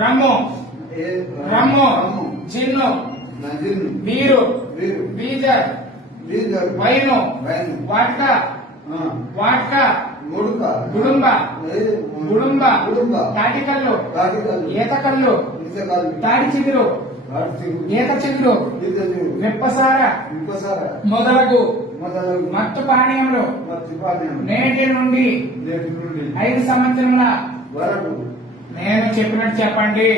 రమ్ము rum gin వీరు బీజర్ wine vodka vodka గుడుంబ గుడుంబ తాటికల్లు ఈతకల్లు తాడి చిగురు ఈత చిగురు విప్పసార మొదలగు మత్తు పానీయములు నేటి నుండి 5 సంవత్సరముల నేను చెప్పినట్టు చెప్పండి.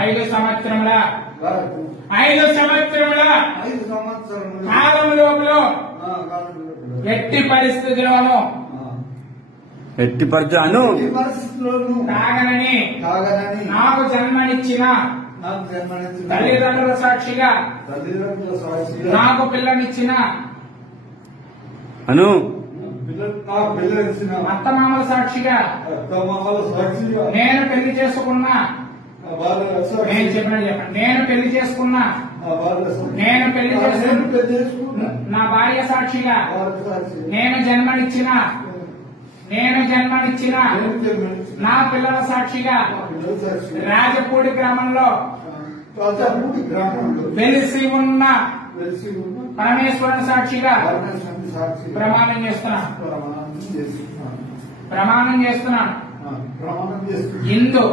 5 సంవత్సరముల కాలం లోపల ఎట్టి పరిస్థితుల్లోనూ తాగనని నాకు జన్మనిచ్చిన తల్లిదండ్రుల సాక్షిగా నాకు పిల్లనిచ్చిన అత్తమామల సాక్షిగా నేను పెళ్లి చేసుకున్న నేను చెప్పండి నేను పెళ్లి చేసుకున్న నా భార్య సాక్షిగా నేను జన్మనిచ్చిన నా పిల్లల సాక్షిగా రాజపూడి గ్రామంలో వెలిసి ఉన్న పరమేశ్వరుని సాక్షిగా ప్రమాణం చేస్తున్నాను. ఇందు